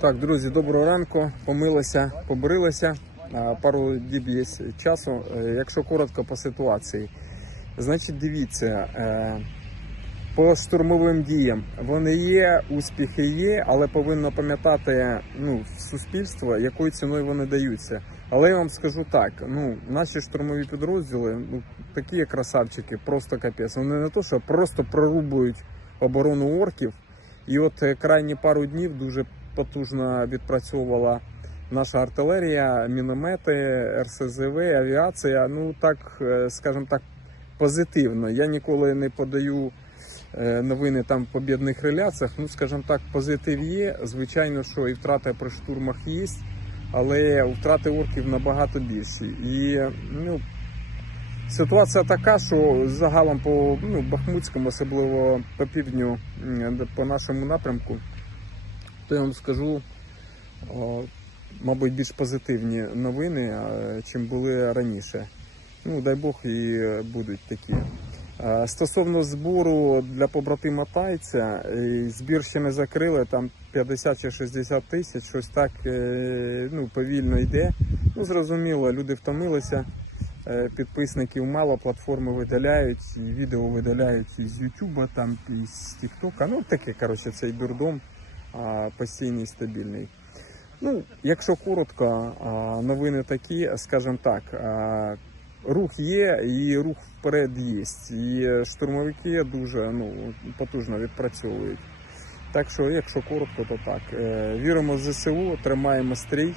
Так, друзі, доброго ранку. Помилися, побрилися. Пару діб є часу. Е, Якщо коротко по ситуації, значить, дивіться, е, по штурмовим діям вони є, успіхи є, але повинно пам'ятати ну, суспільство, якою ціною вони даються. Але я вам скажу так: ну, наші штурмові підрозділи, ну, такі красавчики, просто капець. Вони не то, що просто прорубують оборону орків. І от е, крайні пару днів дуже потужно відпрацьовувала наша артилерія, міномети, РСЗВ, авіація. Ну так, е, скажімо так, позитивно. Я ніколи не подаю е, новини там в побідних реляціях. Ну, скажімо так, позитив є. Звичайно, що і втрати при штурмах є, але втрати орків набагато більші. І ну, Ситуація така, що загалом по ну, Бахмутському, особливо по півдню, по нашому напрямку, то я вам скажу, мабуть, більш позитивні новини, е, чим були раніше. Ну, дай Бог і будуть такі. Е, Стосовно збору для побратима Тайця, е, збір ще не закрили, там 50 чи 60 тисяч, щось так е, ну, повільно йде. Ну, зрозуміло, люди втомилися. Е, підписників мало, платформи видаляють, і відео видаляють із Ютуба, там із Тіктока. Ну таке, коротше, цей дурдом постійний, стабільний. Ну, якщо коротко, новини такі, скажімо так, рух є і рух вперед є. І штурмовики дуже ну, потужно відпрацьовують. Так що, якщо коротко, то так. Е, Віримо в ЗСУ, тримаємо стрій.